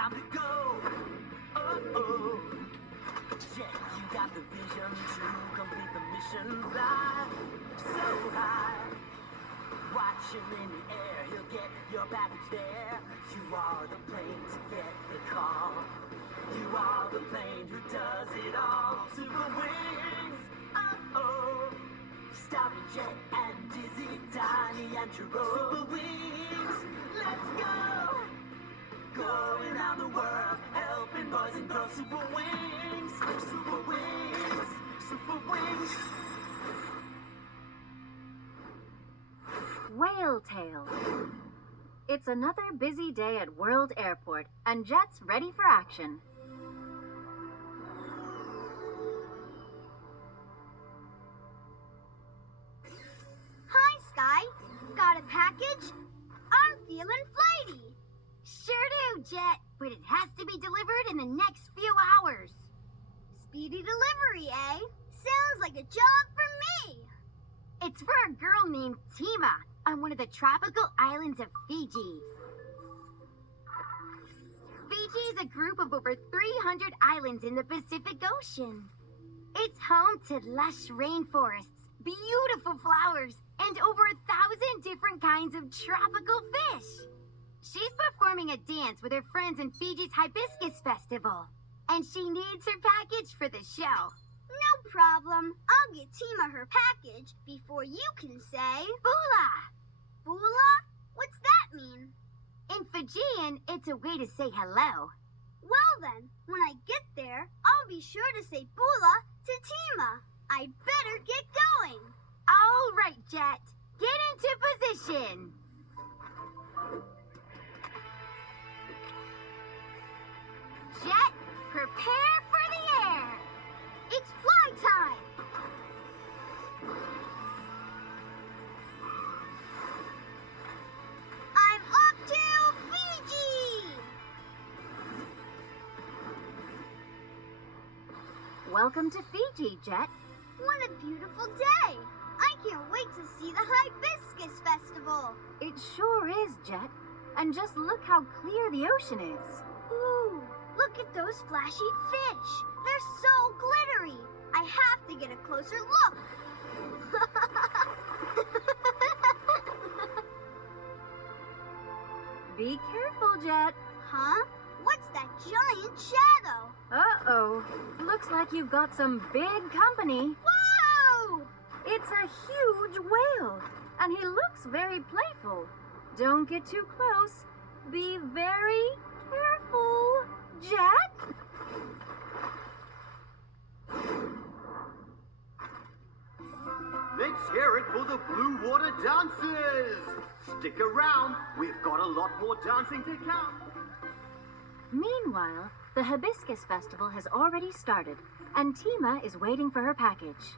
time to go. Oh, Jett, you got the vision to complete the mission. Fly so high, watch him in the air, he'll get your package there. You are the plane to get the call. You are the plane who does it all. Super wings, oh, starring Jett and Dizzy, Tiny and Jerome. Super wings, let's go. Going around the world, helping boys and girls. Super wings, super wings, super wings. Whale Tail. It's another busy day at World Airport, and Jett's ready for action. Hi, Sky. Got a package? I'm feeling flighty. Sure do, Jett, but it has to be delivered in the next few hours. Speedy delivery, eh? Sounds like a job for me. It's for a girl named Tima on one of the tropical islands of Fiji. Fiji is a group of over 300 islands in the Pacific Ocean. It's home to lush rainforests, beautiful flowers, and over 1,000 different kinds of tropical fish. She's performing a dance with her friends in Fiji's Hibiscus Festival, and she needs her package for the show. No problem. I'll get Tima her package before you can say Bula. Bula? What's that mean? In Fijian, it's a way to say hello. Well then, when I get there, I'll be sure to say Bula to Tima. I'd better get going. All right, Jett. Get into position. Jett, prepare for the air. It's fly time. I'm off to Fiji. Welcome to Fiji, Jett. What a beautiful day. I can't wait to see the Hibiscus Festival. It sure is, Jett. And just look how clear the ocean is. Ooh, look at those flashy fish. They're so glittery. I have to get a closer look. Be careful, Jett. Huh? What's that giant shadow? Uh-oh. Looks like you've got some big company. Whoa! It's a huge whale, and he looks very playful. Don't get too close. Be very careful, Jett. Let's hear it for the Blue Water Dancers! Stick around, we've got a lot more dancing to come. Meanwhile, the Hibiscus Festival has already started, and Tima is waiting for her package.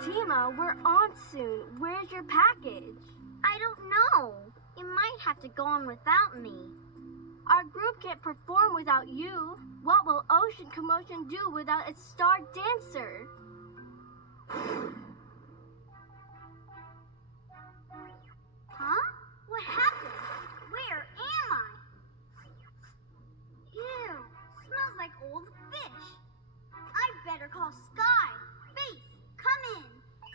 Tima, we're on soon. Where's your package? I don't know. You might have to go on without me. Our group can't perform without you. What will Ocean Commotion do without its star dancer? Huh? What happened? Where am I? Ew, smells like old fish. I better call Sky. Faith, come in.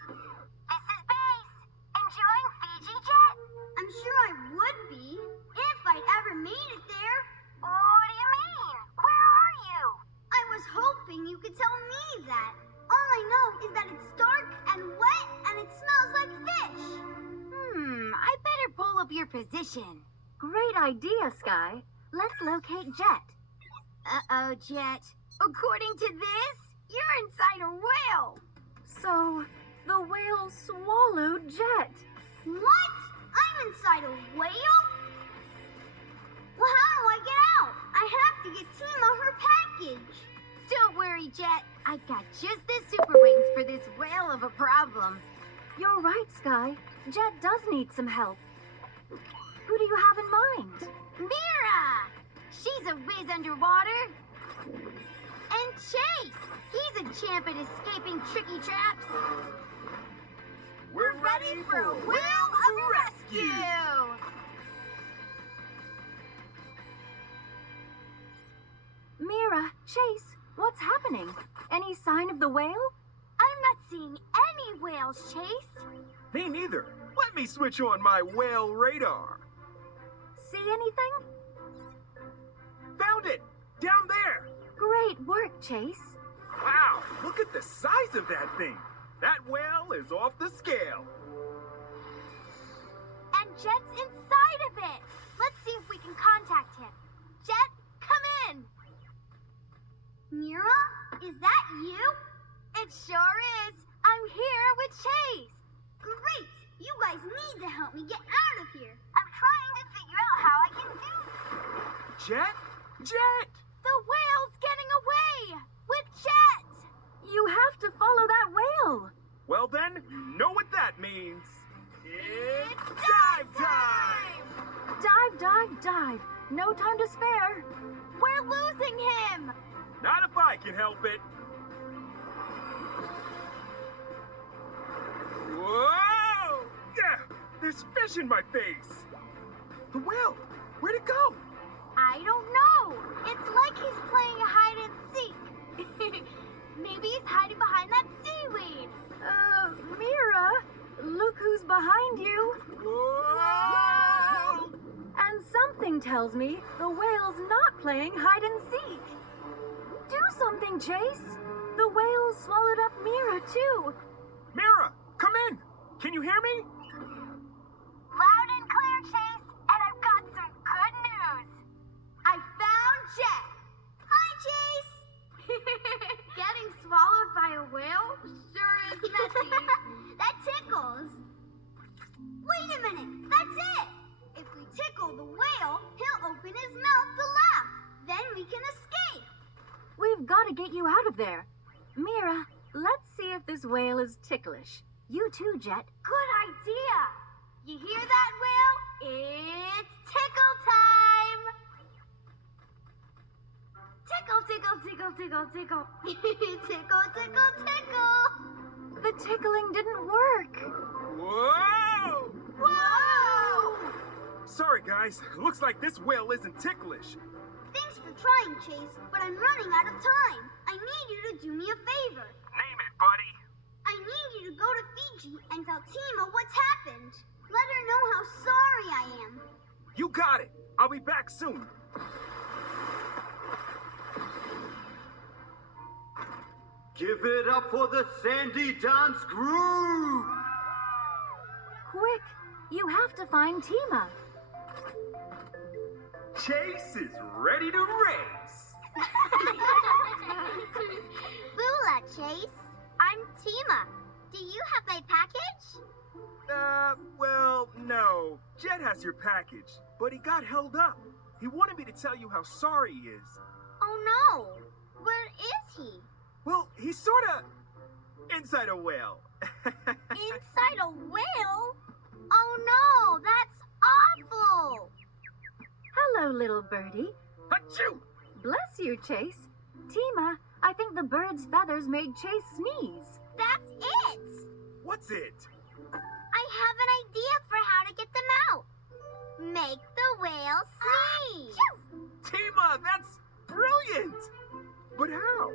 This is Base. Enjoying Fiji, Jett? I'm sure I would be, if I'd ever made it there. What do you mean? Where are you? I was hoping you could tell me that. All I know is that it's dark and wet and it smells like fish. I better pull up your position. Great idea, Sky. Let's locate Jett. Uh-oh, Jett. According to this, you're inside a whale. So, the whale swallowed Jett. What? I'm inside a whale? Well, how do I get out? I have to get Tima her package. Don't worry, Jett. I've got just the super wings for this whale of a problem. You're right, Sky. Jett does need some help. Who do you have in mind? Mira! She's a whiz underwater. And Chase! He's a champ at escaping tricky traps. We're ready for Whale of Rescue! Chase, what's happening? Any sign of the whale? I'm not seeing any whales, Chase. Me neither. Let me switch on my whale radar. See anything? Found it! Down there! Great work, Chase. Wow, look at the size of that thing. That whale is off the scale. And Jett's inside of it. Let's see if we can contact him. Jett, come in. Mira, is that you? It sure is. I'm here with Chase. Great. You guys need to help me get out of here. I'm trying to figure out how I can do this. Jett? Jett! The whale's getting away with Jett. You have to follow that whale. Well then, you know what that means. It's dive dive time! Dive, dive, dive. No time to spare. We're losing him. Not if I can help it. Whoa! Yeah, there's fish in my face. The whale, where'd it go? I don't know. It's like he's playing hide and seek. Maybe he's hiding behind that seaweed. Mira, look who's behind you. Whoa! And something tells me the whale's not playing hide and seek. Do something, Chase. The whale swallowed up Mira, too. Mira, come in. Can you hear me? Loud and clear, Chase, and I've got some good news. I found Jett. Hi, Chase. Getting swallowed by a whale sure is messy. That tickles. Wait a minute, that's it. If we tickle the whale, he'll open his mouth to laugh. Then we can escape. We've got to get you out of there. Mira, let's see if this whale is ticklish. You too, Jett. Good idea. You hear that, whale? It's tickle time. Tickle, tickle, tickle, tickle, tickle. Tickle, tickle, tickle. The tickling didn't work. Whoa! Whoa! Sorry, guys. Looks like this whale isn't ticklish. Thanks for trying, Chase, but I'm running out of time. I need you to do me a favor. Name it, buddy. I need you to go to Fiji and tell Tima what's happened. Let her know how sorry I am. You got it. I'll be back soon. Give it up for the Sandy Dance Group! Quick, you have to find Tima. Chase is ready to race. Bula, Chase. I'm Tima. Do you have my package? Well, no. Jett has your package, but he got held up. He wanted me to tell you how sorry he is. Oh no. Where is he? Well, he's sorta inside a whale. Inside a whale? Oh no, that's awful. Hello, little birdie. Achoo! Bless you, Chase. Tima, I think the bird's feathers made Chase sneeze. That's it. What's it? I have an idea for how to get them out. Make the whale sneeze. Tima, that's brilliant! But how?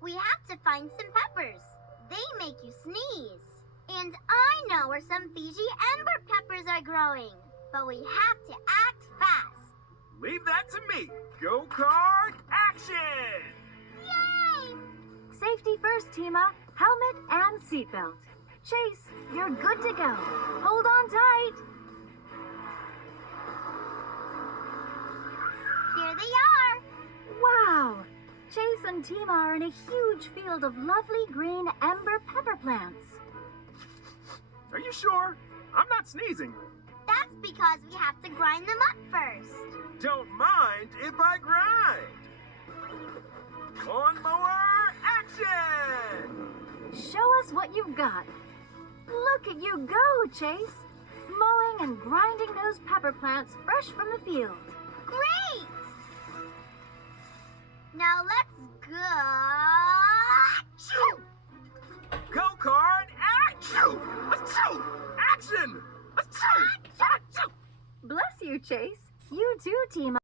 We have to find some peppers. They make you sneeze. And I know where some Fiji ember peppers are growing. But we have to act fast. Leave that to me. Go kart action! Yay! Safety first, Tima. Helmet and seatbelt. Chase, you're good to go. Hold on tight. Here they are. Wow! Chase and Tima are in a huge field of lovely green ember pepper plants. Are you sure? I'm not sneezing. That's because we have to grind them up first. Don't mind if I grind. Lawnmower action! Show us what you've got. Look at you go, Chase. Mowing and grinding those pepper plants fresh from the field. Great! Now let's go. Achoo! Go kart action! Achoo! Action! Achoo! Achoo! Bless you, Chase. You too, Tima.